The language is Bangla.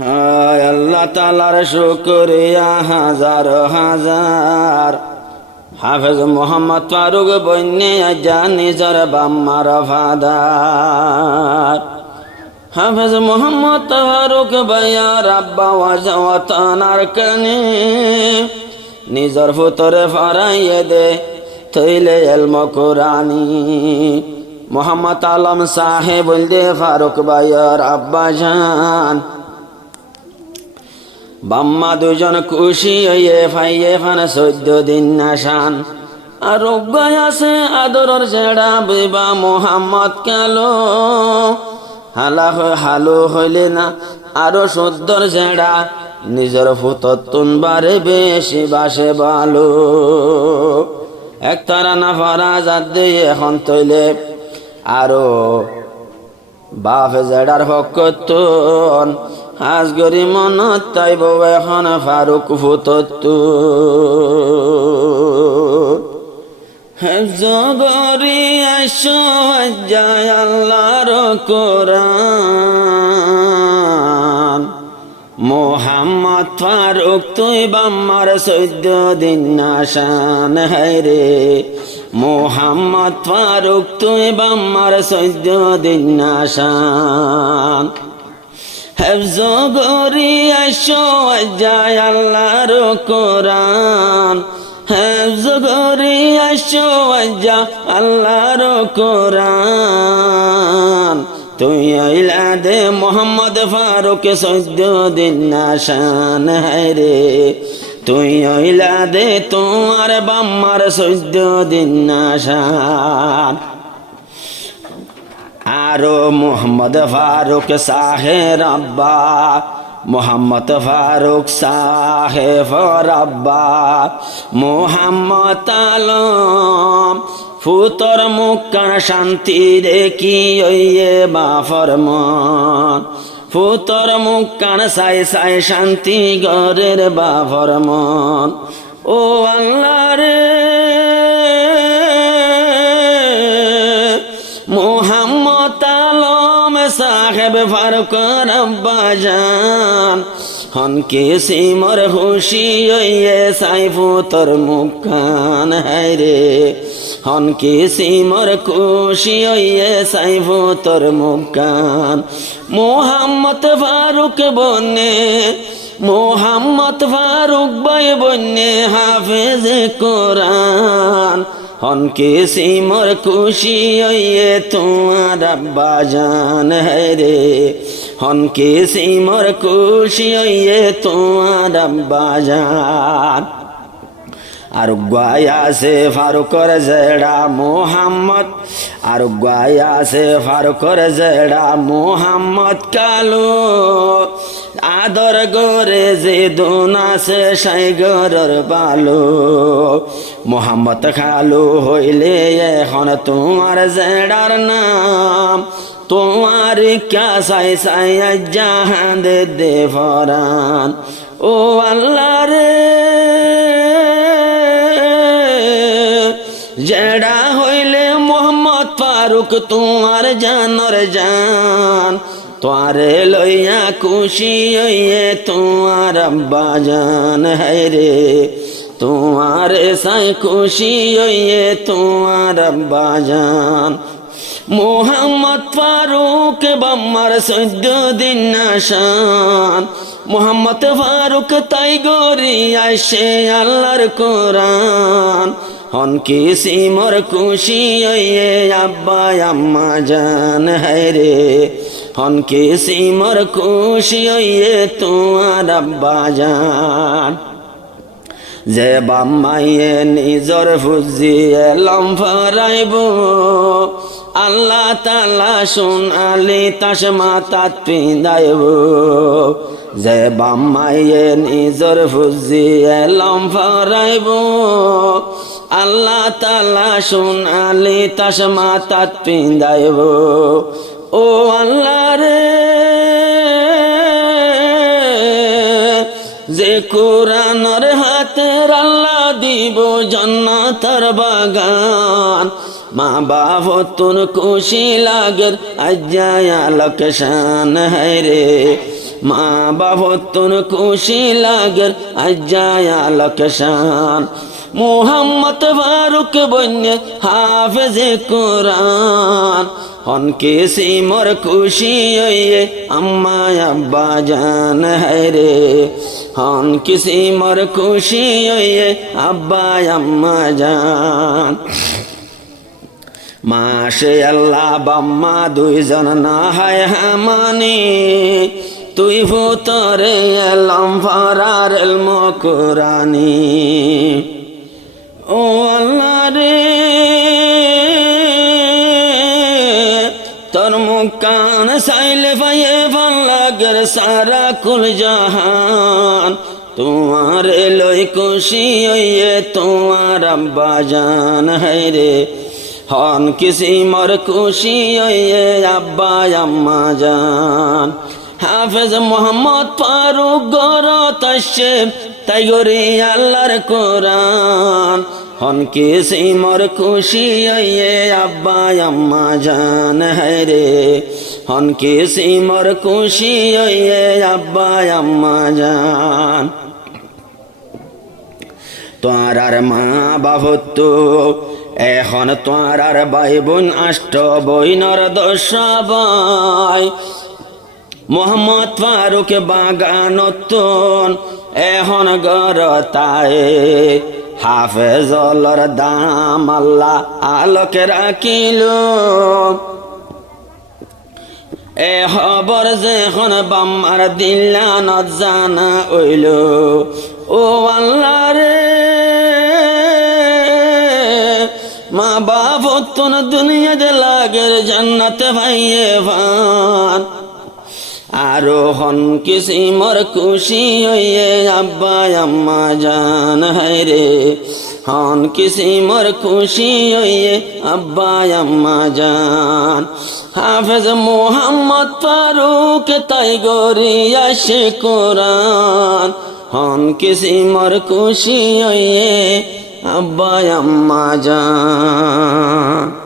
হায় আল্লাহ তাআলার শুকরিয়া হাজার হাজার। হাফেজ মোহাম্মদ ফারুক বন্যে আজান নিজর বাম্মার ফাদার। হাফেজ মোহাম্মদ ফারুক ভাইয়ার আব্বা ওয়াতানার কানে নিজর ফুতরে ফারাইয়ে দে থইলে এলম কোরআনি। মোহাম্মদ আলম সাহেব বলদে ফারুক ভাইয়ার আব্বা জান। বাম্মা দুজন খুশি হইয়ে ফাইয়ে ফান 14 দিন নাশান। আর রোগায় আছে আদরর জেড়া বিবা মোহাম্মদ কালো হালো হইলে না আরো 14 জেড়া নিজের ফুতর তুনবারে বেশি বাসে ভালো। একতারা না ফারা জাত দিয়ে এখন তৈলে আরো বাপ জেড়ার ভক্তন আজ গরি মনত তাইব এখন ফারুক ফুতত্তু জগরি আশায় আল্লাহর কোরআন। মোহাম্মদ ফারুক তুই বাম্মার 14 দিন নাশান। হায়রে মোহাম্মদ ফারুক তুই বাম্মার 14 দিন নাশান। হেফজ গরি আশায় আল্লাহর কোরআন। হেফজ গরি আশায় আল্লাহর কোরআন। তুই আইলা দে মোহাম্মদ ফারুক 14 দিন নাশান। হায়রে তুই আইলা দে তোমার বাম্মার 14 দিন নাশান। আরো মোহাম্মদ ফারুক সাহেব আব্বা মোহাম্মদ ফারুক সাহেব আব্বা মোহাম্মদ আলম ফুতর মুক্কান শান্তি দেখি ওইয়ে বা ফরমান। ফুতর মুক্কান সাই সাই শান্তি গরের বা ফরমান। ও আল্লাহ রে মোহাম্মদ আলম সাহেব ফারুক আব্বা জান। হনকে সিমর খুশি হইয়ে সাইফু তোর মুখান। হায়রে হনকে সিমর খুশি হইয়ে সাইফু তোর মুখান। মোহাম্মদ ফারুক বন্যে মোহাম্মদ ফারুক ভাই বন্যে হাফেজ কোরআন। হনকে সিমর খুশি হইয়ে তোমার আব্বা জান। হায়রে হনকে সিমর খুশি হইয়ে তোমার আব্বা জান। আর গায়া সে ফারুকর জেড়া মোহাম্মদ আর গায়া সে ফারুকর জেড়া মোহাম্মদ কালো আদর গরে যে দোনা সে সাই গরর বালো। মোহাম্মদ খালু হইলে এখন তোমার জেড়ার নাম। তোমার ক্যা সাই সাই জাহান দে ফরান। ও আল্লাহ রে জেড়া হইলে মোহাম্মদ ফারুক তোমার জানর জান। তোয়ারে লইয়া খুশি হইয়ে তোমার আব্বা জান। হায়রে তোমারে সাই খুশি হইয়ে তোমার আব্বা জান। মোহাম্মদ ফারুক বাম্মার 14 দিন নাশান। মোহাম্মদ ফারুক তাই গরি আইসে আল্লাহর কোরআন। হনকি সিমর খুশি হইয়ে আব্বা আম্মা জান। হায়রে হনকি সিমর খুশি হইয়ে তোমার আব্বা জান। যে বাম্মাইয়ে নিজর ফুজিয়ে লম ফরাইব আল্লাহ তাআলা সোনালি তাস মাথাত পিন্দাইব। যে বাম্মাইয়ে নিজর ফুজিয়ে লম ফরাইব আল্লাহ তাআলা সোনালি তাস মাথাত পিন্দাইব। ও আল্লাহ রে যে কোরআনের হাতের আল্লাহ দিব জান্নাতের বাগান। মা বাপ তোর খুশি লাগের আজ্জায়া লকশান। হায়রে মা বাবতুন খুশি লাগের আজ্জায়া লকশান মুহাম্মদ ফারুক বন্যে হাফেজে কোরআন হন কিসি মোর খুশি হইয়ে আম্মা আব্বা জান হায়রে হন কিসি মোর খুশি হইয়ে আব্বা আম্মা জান মাশে আল্লাহ বাম্মা দুইজন না হয় হামানি তুই ভূতরে এলাম ফারার এলম কোরআনি ও আল্লাহ রে তোর মুকান সাইলে পাইয়ে ভাল লাগের সারা কুল জাহান তোমার লই খুশি হইয়ে তোমার আব্বা জান হায়রে হন কিসি মোর খুশি হইয়ে আব্বা আম্মা জান হাফেজ মোহাম্মদ ফারুক গরত আসছে তাই গরি আল্লাহর কোরআন হন কিসি মোর খুশি হইয়ে আব্বা আম্মা জান হায়রে হন কিসি মোর খুশি হইয়ে আব্বা আম্মা জান তোর আর মা বাবত এখন তোর আর ভাই বোন আষ্ট বইনর দশ ভাই মোহাম্মদ ফারুক বাগানতন এখন গরতায় হাফেজলর দাম আল্লাহ আলোকে রাখিল এ খবর যেখন বাম্মার দিল্লানত জানা হইল ও আল্লাহ রে মা বাবতুন দুনিয়া যে লাগের জান্নাতে ভাইয়ে ভান আরো হন কিসি মোর খুশি হইয়ে আব্বা আম্মা জান হায়রে হন কিসি মোর খুশি হইয়ে আব্বা আম্মা জান হাফেজ মুহাম্মদ ফারুক তাই গরি আসে কোরআন হন কিসি মোর খুশি হইয়ে আব্বা আম্মা জান